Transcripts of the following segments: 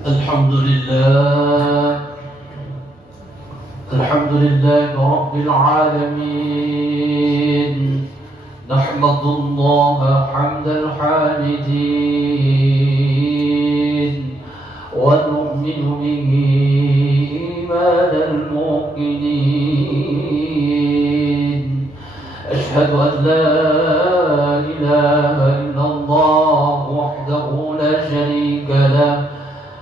الحمد لله رب العالمين. نحمد الله حمد الحامدين ونؤمن به إيمان الموقنين. أشهد أن لا إله إلا الله وحده لا شريك له،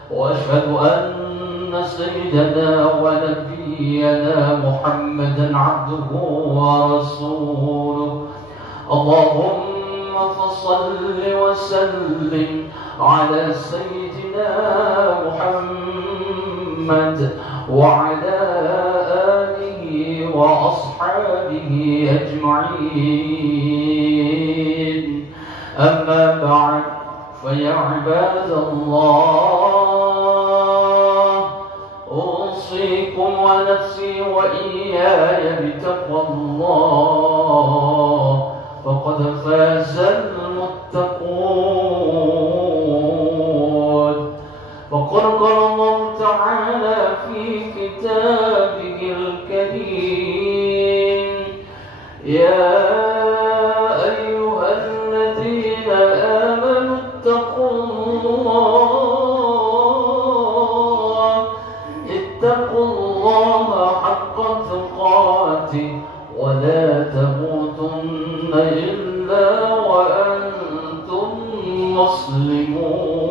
وأشهد أن سيدنا ونبينا محمدا عبده ورسوله. اللهم فصل وسلم على سيدنا محمد وعلى آله وأصحابه أجمعين. أما بعد، فيا عباد الله، أوصيكم ونفسي وإياي بتقوى الله، فقد فاز المتقون. وقد قال الله تعالى في كتابه الكريم: يا أيها الذين آمنوا اتقوا الله حق تقاته ولا تموتن إلا وأنتم مسلمون.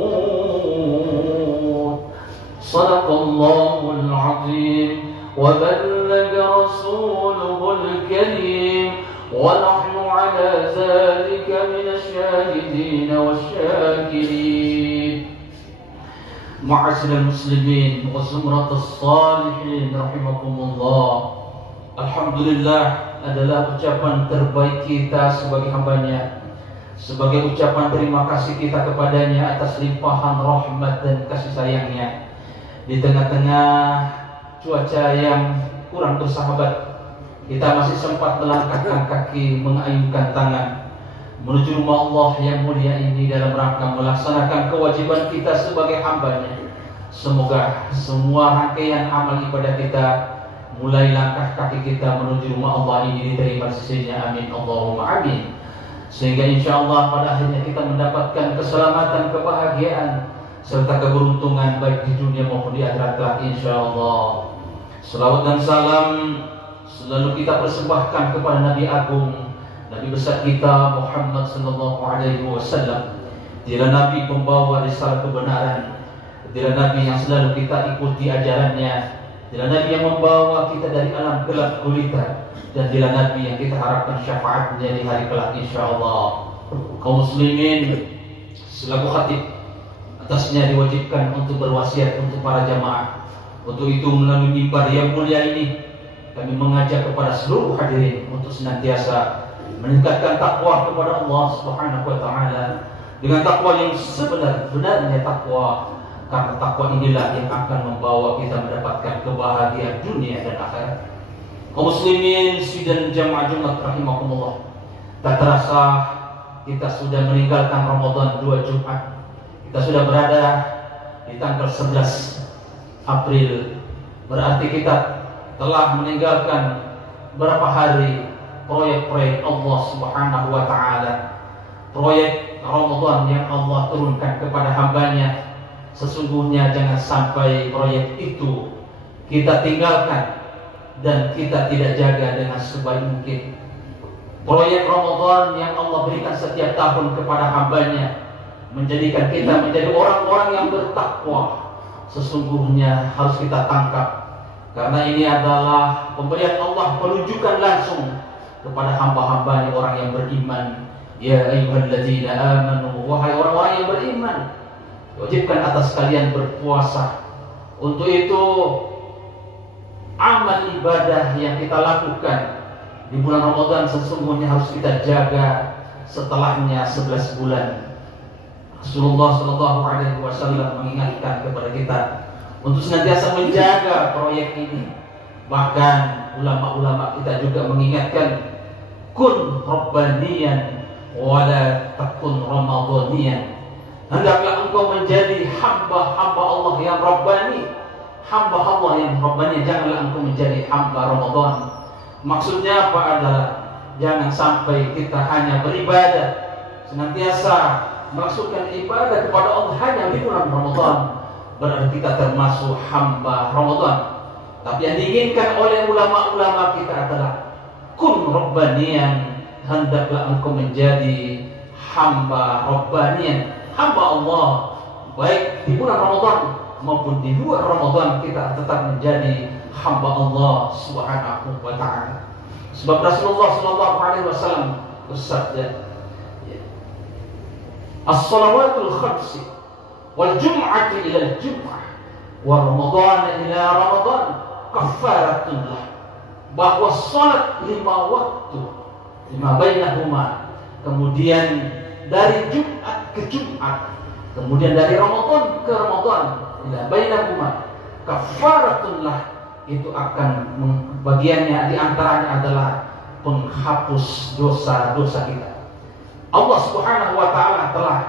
صدق الله العظيم وبلغ رسوله الكريم، ونحن على ذلك من الشاهدين والشاكرين. Ma'asyiral muslimin wa zumratus salihin rahimakumullah. Alhamdulillah adalah ucapan terbaik kita sebagai hambanya, sebagai ucapan terima kasih kita kepadanya atas limpahan rahmat dan kasih sayangnya. Di tengah-tengah cuaca yang kurang bersahabat, kita masih sempat melangkahkan kaki, mengayunkan tangan menuju rumah Allah yang mulia ini dalam rangka melaksanakan kewajiban kita sebagai hambanya. Semoga semua rangkaian amal ibadah kita, mulai langkah kaki kita menuju rumah Allah ini, diterima sisinya. Amin Allahumma amin. Sehingga insya Allah pada akhirnya kita mendapatkan keselamatan, kebahagiaan serta keberuntungan baik di dunia maupun di akhirat kelak insya Allah. Selawat dan salam selalu kita persembahkan kepada Nabi Agung, Nabi besar kita Muhammad sallallahu alaihi wasallam. Dia Nabi pembawa risalah kebenaran, dia Nabi yang selalu kita ikuti ajarannya, dia Nabi yang membawa kita dari alam gelap gulita, dan dia Nabi yang kita harapkan syafaatnya di hari kelak insyaallah. Kaum muslimin, selaku khatib, atasnya diwajibkan untuk berwasiat untuk para jamaah. Untuk itu melalui mimbar yang mulia ini, kami mengajak kepada seluruh hadirin untuk senantiasa meningkatkan takwa kepada Allah Subhanahu wa taala dengan takwa yang sebenar-benarnya takwa, karena takwa inilah yang akan membawa kita mendapatkan kebahagiaan dunia dan akhirat. Kaum muslimin sidang jamaah Jumat rahimakumullah, tak terasa kita sudah meninggalkan Ramadan 2 Jumat. Kita sudah berada di tanggal 11 April. Berarti kita telah meninggalkan berapa hari proyek-proyek Allah Subhanahu wa taala, proyek Ramadan yang Allah turunkan kepada hambanya. Sesungguhnya jangan sampai proyek itu kita tinggalkan dan kita tidak jaga dengan sebaik mungkin. Proyek Ramadan yang Allah berikan setiap tahun kepada hambanya, menjadikan kita menjadi orang-orang yang bertakwa, sesungguhnya harus kita tangkap, karena ini adalah pemberian Allah, penunjukan langsung kepada hamba-hambanya orang yang beriman. Ya ayyuhalladzina amanu, wahai orang-orang yang beriman, wajibkan atas kalian berpuasa. Untuk itu amal ibadah yang kita lakukan di bulan Ramadan sesungguhnya harus kita jaga setelahnya 11 bulan. Rasulullah sallallahu alaihi wasallam mengingatkan kepada kita untuk senantiasa menjaga proyek ini. Bahkan ulama-ulama kita juga mengingatkan, kun rabbaniyan wala takun ramadhaniyan. Hendaklah engkau menjadi hamba-hamba Allah Rabbani, hamba Allah yang Rabbani. Janganlah engkau menjadi hamba Ramadan. Maksudnya apa adalah jangan sampai kita hanya beribadah, senantiasa melaksanakan ibadah kepada Allah hanya di bulan Ramadan, berarti kita termasuk hamba Ramadan. Tapi yang diinginkan oleh ulama-ulama kita adalah kun Rabbaniyan, hendaklah engkau menjadi hamba Rabbaniyan, hamba Allah, baik di bulan Ramadan maupun di luar Ramadan kita tetap menjadi hamba Allah Subhanahu wa ta'ala. Sebab Rasulullah sallallahu alaihi wasallam bersabda, as-salawatul khamsi wal jum'atu ila al-jum'ah wa Ramadan ila Ramadan kafaratun lah. Bahwa salat 5 waktu, 5 bainahuma, kemudian dari Jumat ke Jumat, kemudian dari Ramadan ke Ramadan, ila bainahuma kafaratun lah, itu akan bagiannya diantaranya adalah penghapus dosa-dosa kita. Allah Subhanahu wa ta'ala telah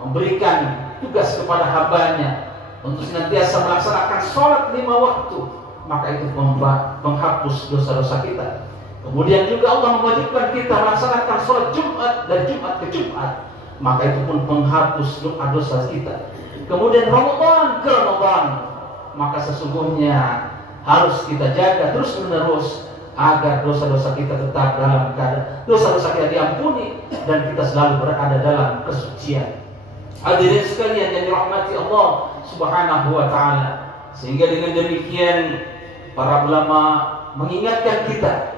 memberikan tugas kepada hambanya untuk senantiasa melaksanakan sholat 5 waktu, maka itu penghapus dosa-dosa kita. Kemudian juga Allah mewajibkan kita melaksanakan sholat Jumat dari Jumat ke Jumat, maka itu pun penghapus dosa kita. Kemudian Ramadan ke Ramadan, maka sesungguhnya harus kita jaga terus menerus agar dosa-dosa kita tetap dalam keadaan dosa-dosa kita diampuni dan kita selalu berada dalam kesucian. Hadirin sekalian yang dirahmati Allah Subhanahu wa ta'ala, sehingga dengan demikian para ulama mengingatkan kita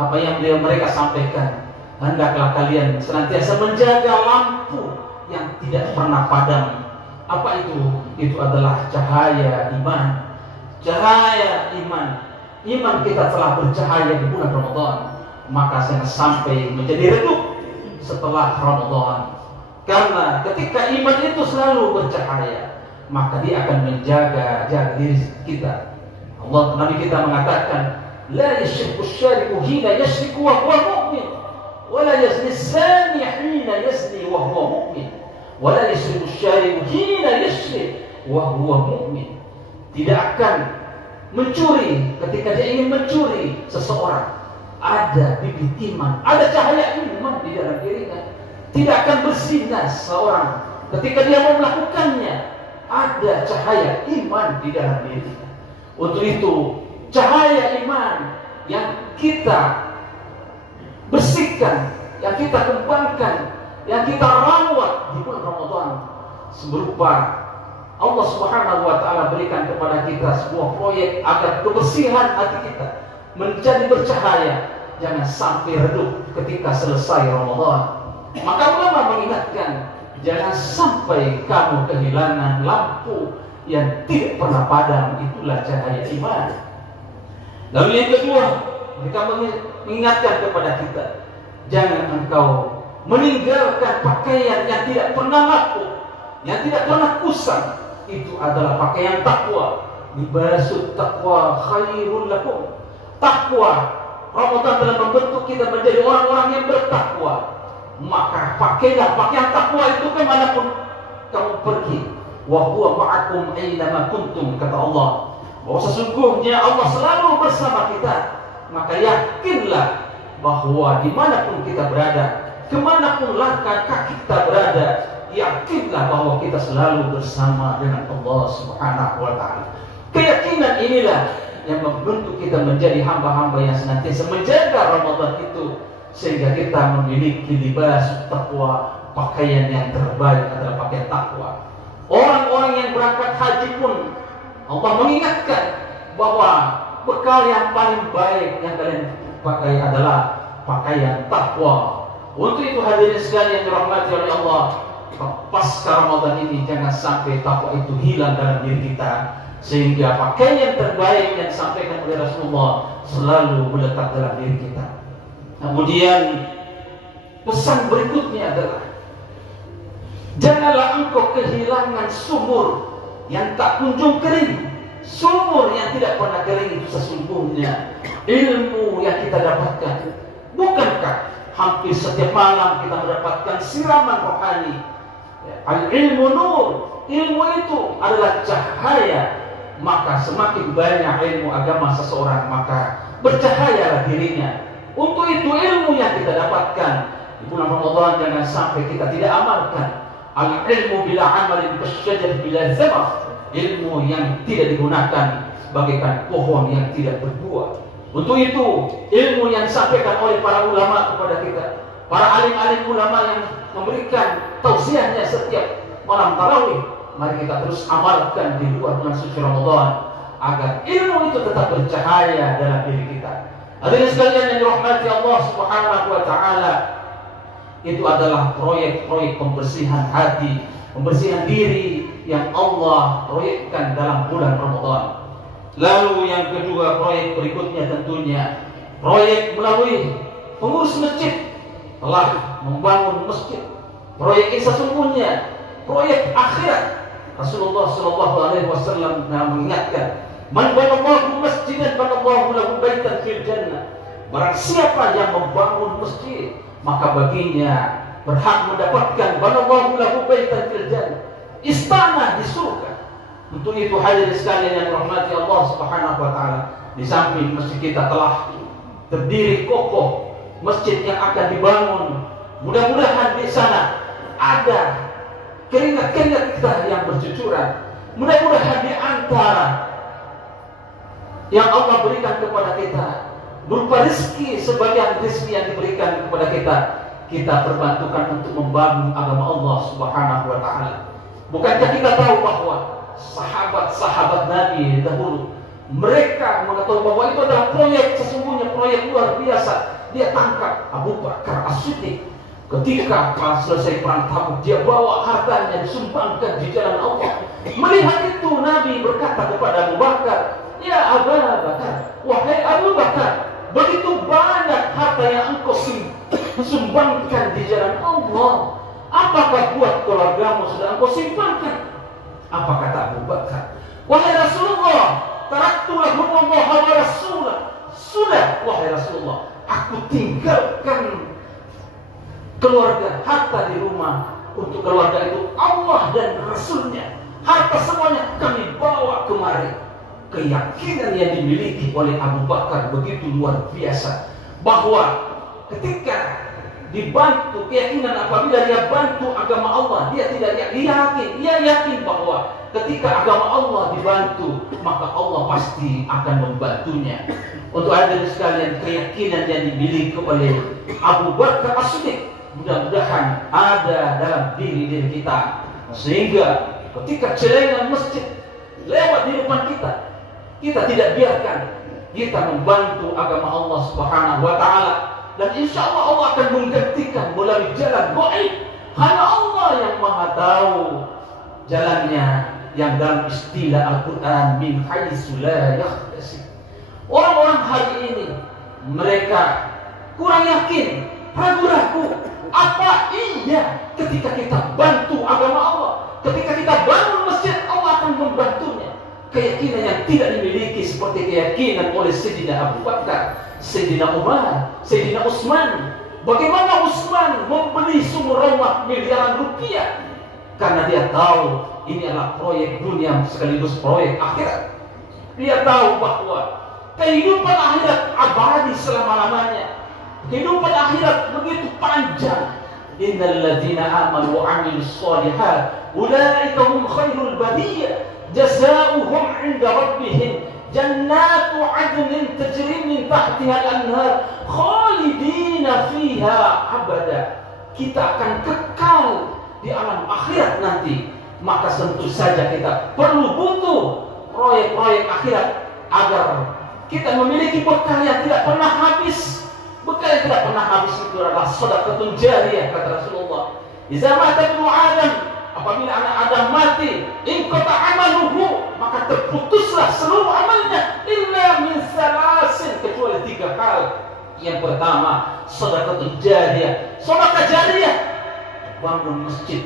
apa yang mereka sampaikan. Hendaklah kalian senantiasa menjaga lampu yang tidak pernah padam. Apa itu? Itu adalah cahaya iman. Cahaya iman. Iman kita telah bercahaya di bulan Ramadan, maka jangan sampai menjadi redup setelah Ramadan. Karena ketika iman itu selalu bercahaya, maka dia akan menjaga diri kita. Nabi kita mengatakan, la yashriku syariku hina yashriku wa huwa mu'min, wa la yazni sani hina yazni wa huwa mu'min, wa la yashriku syariku hina yashrik wa huwa mu'min. Tidak akan mencuri ketika dia ingin mencuri seseorang. Ada bibit iman, ada cahaya iman di dalam dirinya. Tidak akan berzina seseorang ketika dia mau melakukannya. Ada cahaya iman di dalam dirinya. Untuk itu cahaya iman yang kita bersihkan, yang kita kembangkan, yang kita rawat di bulan Ramadan, seberupa Allah Subhanahu wa ta'ala berikan kepada kita sebuah proyek agar kebersihan hati kita menjadi bercahaya, jangan sampai redup ketika selesai Ramadan. Maka ulama mengingatkan, jangan sampai kamu kehilangan lampu yang tidak pernah padam, itulah cahaya iman. Lalu yang kedua, mereka mengingatkan kepada kita, jangan engkau meninggalkan pakaian yang tidak pernah laku, yang tidak pernah kusam. Itu adalah pakaian takwa. Libasut taqwa khairul lakum. Takwa, Ramadan telah membentuk kita menjadi orang-orang yang bertakwa. Maka pakailah pakaian takwa itu kemanapun kamu pergi. Wa huwa ma'akum aynama kuntum, kata Allah, bahwa sesungguhnya Allah selalu bersama kita. Maka yakinlah bahwa dimanapun kita berada, kemanapun langkah kaki kita berada, yakinlah bahwa kita selalu bersama dengan Allah Subhanahu wa ta'ala. Keyakinan inilah yang membentuk kita menjadi hamba-hamba yang senantiasa menjaga Ramadan itu, sehingga kita memiliki libas takwa. Pakaian yang terbaik adalah pakaian takwa. Orang-orang yang berangkat haji pun Allah mengingatkan bahwa bekal yang paling baik yang kalian pakai adalah pakaian takwa. Untuk itu hadirin sekalian yang dirahmati oleh Allah, pasca Ramadan ini jangan sampai takwa itu hilang dalam diri kita, sehingga pakaian terbaik yang disampaikan oleh Rasulullah selalu melekat dalam diri kita. Kemudian pesan berikutnya adalah, janganlah engkau kehilangan sumur yang tak kunjung kering. Sumur yang tidak pernah kering itu sesungguhnya ilmu yang kita dapatkan. Bukankah hampir setiap malam kita mendapatkan siraman rohani Al-ilmu nur, ilmu itu adalah cahaya. Maka semakin banyak ilmu agama seseorang, maka bercahayalah dirinya. Untuk itu ilmu yang kita dapatkan di bulan Ramadan jangan sampai kita tidak amalkan. Al-ilmu bila amalin kasyajar bila zamah. Ilmu yang tidak digunakan bagaikan pohon yang tidak berbuah. Untuk itu ilmu yang disampaikan oleh para ulama kepada kita, para alim-alim ulama yang memberikan tausiahnya setiap malam tarawih, mari kita terus amalkan di luar bulan suci Ramadan agar ilmu itu tetap bercahaya dalam diri kita. Hadirin sekalian yang dirahmati Allah Subhanahu wa taala, itu adalah proyek-proyek pembersihan hati, pembersihan diri yang Allah proyekkan dalam bulan Ramadan. Lalu yang kedua, proyek berikutnya tentunya proyek melalui pengurus masjid telah membangun masjid. Proyek ini sesungguhnya proyek akhirat. Rasulullah SAW mengingatkan, "Man banallahu masjidan banallahu lahu baitan fil jannah." Barang siapa yang membangun masjid, maka baginya berhak mendapatkan banallahu lahu baitan fil jannah, istana di surga. Untuk itu hadirin sekalian yang dirahmati Allah Subhanahu wa taala, di samping masjid kita telah terdiri kokoh, masjid yang akan dibangun, mudah-mudahan di sana ada keringat-keringat kita yang bercucuran. Mudah-mudahan di antara yang Allah berikan kepada kita berupa rezeki, sebagian rezeki yang diberikan kepada kita perbantukan untuk membangun agama Allah Subhanahu wa taala. Bukankah kita tahu bahwa sahabat-sahabat Nabi dahulu mereka mengetahui bahwa itu adalah proyek, sesungguhnya proyek luar biasa. Dia tangkap Abu Bakar As-Siddiq ketika pas selesai perang Tabuk, dia bawa hartanya disumbangkan di jalan Allah. Melihat itu Nabi berkata kepada Abu Bakar, "Ya Abu Bakar, wahai Abu Bakar, begitu banyak harta yang engkau sumbangkan di jalan Allah. Apakah buat keluargamu sudah engkau simpankan?" Apa kata Abu Bakar? "Wahai Rasulullah, taraktu lahum Allah wa Rasulah." Sudah, wahai Rasulullah, aku tinggalkan keluarga, harta di rumah. Untuk keluarga itu Allah dan Rasulnya. Harta semuanya kami bawa kemari. Keyakinan yang dimiliki oleh Abu Bakar begitu luar biasa, bahwa ketika dibantu, keyakinan apabila dia bantu agama Allah, dia yakin bahwa ketika agama Allah dibantu, maka Allah pasti akan membantunya. Untuk hadirin sekalian, keyakinan yang dimiliki oleh Abu Bakar As-Siddiq mudah-mudahan ada dalam diri kita, sehingga ketika celengan masjid lewat di depan kita tidak biarkan, kita membantu agama Allah Subhanahu wa taala. Dan insya Allah Allah akan menggantikan melalui jalan gaib. Hanya Allah yang maha tahu jalannya, yang dalam istilah Al-Quran min haitsu la yahtasib. Orang-orang hari ini mereka kurang yakin, ragu-ragu. Apa iya ketika kita bantu agama Allah, ketika kita bangun masjid, Allah akan membantunya? Keyakinan yang tidak dimiliki seperti keyakinan oleh Sayyidina Abu Bakar, Sayyidina Umar, Sayyidina Utsman. Bagaimana Utsman membeli sumur rumah miliaran rupiah? Karena dia tahu ini adalah proyek dunia sekaligus proyek akhirat. Dia tahu bahwa kehidupan akhirat abadi selama-lamanya. Kehidupan akhirat begitu panjang. Innal ladzina amanu wa 'amilus shalihat ulaika hum khairul bariyah jazaohum 'inda rabbihim jannatu 'adnin tajri min tahtiha al-anhar khalidina fiha abada. Kita akan kekal di alam akhirat nanti. Maka tentu saja kita perlu butuh proyek-proyek akhirat agar kita memiliki bekal yang tidak pernah habis. Bekal yang tidak pernah habis itu adalah sedekah jariyah, kata Rasulullah. Idza mata ibnu Adam, apabila anak Adam mati, inqata amaluhu, maka terputuslah seluruh amalnya illa min salasin, kecuali 3 hal. Yang pertama, sedekah jariyah. Sedekah jariyah, bangun masjid,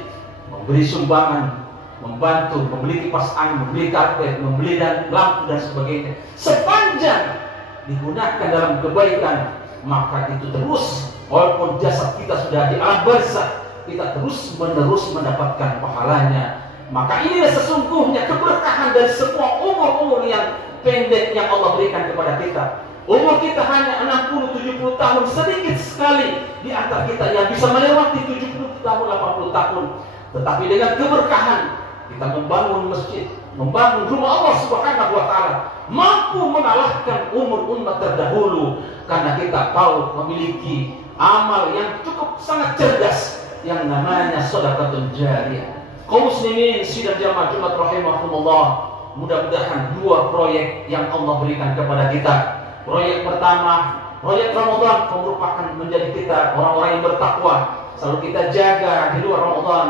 memberi sumbangan, membantu, membeli kipas angin, membeli karpet, membeli lampu dan sebagainya. Sepanjang digunakan dalam kebaikan, maka itu terus, walaupun jasad kita sudah di alam barzakh, kita terus-menerus mendapatkan pahalanya. Maka inilah sesungguhnya keberkahan dari semua umur-umur yang pendek yang Allah berikan kepada kita. Umur kita hanya 60-70 tahun, sedikit sekali di antara kita yang bisa melewati 70 tahun, 80 tahun. Tetapi dengan keberkahan kita membangun masjid, membangun rumah Allah Subhanahu wa taala, mampu mengalahkan umur umat terdahulu karena kita tahu memiliki amal yang cukup sangat cerdas yang namanya sedekah jariyah. Kaum muslimin sidang jamaah Jumat rahimakumullah, mudah-mudahan dua proyek yang Allah berikan kepada kita. Proyek pertama, proyek Ramadan merupakan menjadi kita orang-orang yang bertakwa, selalu kita jaga di luar Ramadan.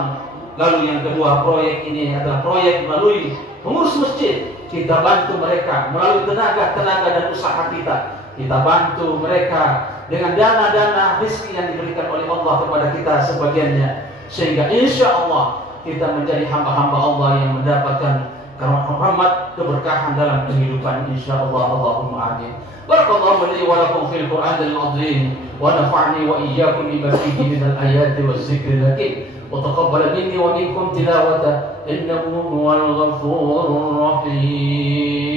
Lalu yang kedua, proyek ini adalah proyek melalui pengurus masjid. Kita bantu mereka melalui tenaga dan usaha kita. Kita bantu mereka dengan dana-dana rezeki yang diberikan oleh Allah kepada kita sebagiannya, sehingga insya Allah kita menjadi hamba-hamba Allah yang mendapatkan rahmat keberkahan dalam kehidupan insya Allah. Allahumma amin. Barakallahu li wa lakum fil Qur'anil azim wa nafa'ni wa iyyakum bima fihi minal ayati waz zikril hakim wa taqabbal minni wa minkum tilawata innahu huwal ghafurur rahim.